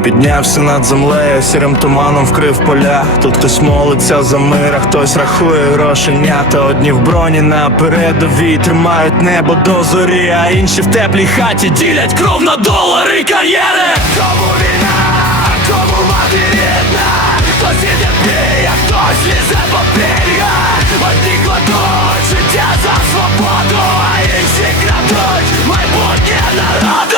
піднявся над землею, сірим туманом вкрив поля. Тут хтось молиться за мир, а хтось рахує грошенята. Одні в броні на передовій тримають небо до зорі, а інші в теплій хаті ділять кров на долари кар'єри. Кому війна, кому мати рідна, хтось іде бій, хтось лізе по пільгах. Одні кладуть життя за свободу, а інші крадуть майбутнє народу.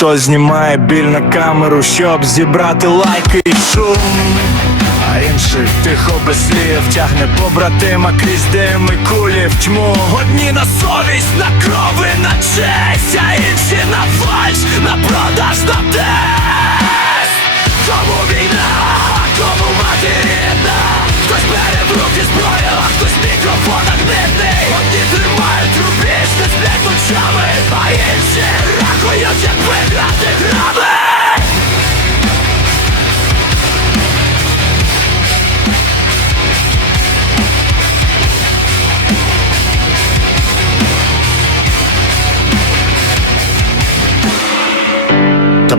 Хтось знімає біль на камеру, щоб зібрати лайки і шум. А інший тихо без слів тягне побратима крізь дим і кулі в тьму Одні на совість, на крови, на честь, а інші на фальш,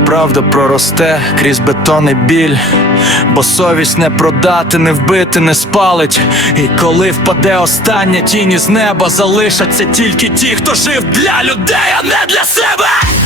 правда проросте крізь бетон і біль, бо совість не продати, не вбити, не спалить. І коли впаде остання тінь із неба, залишаться тільки ті, хто жив для людей, а не для себе.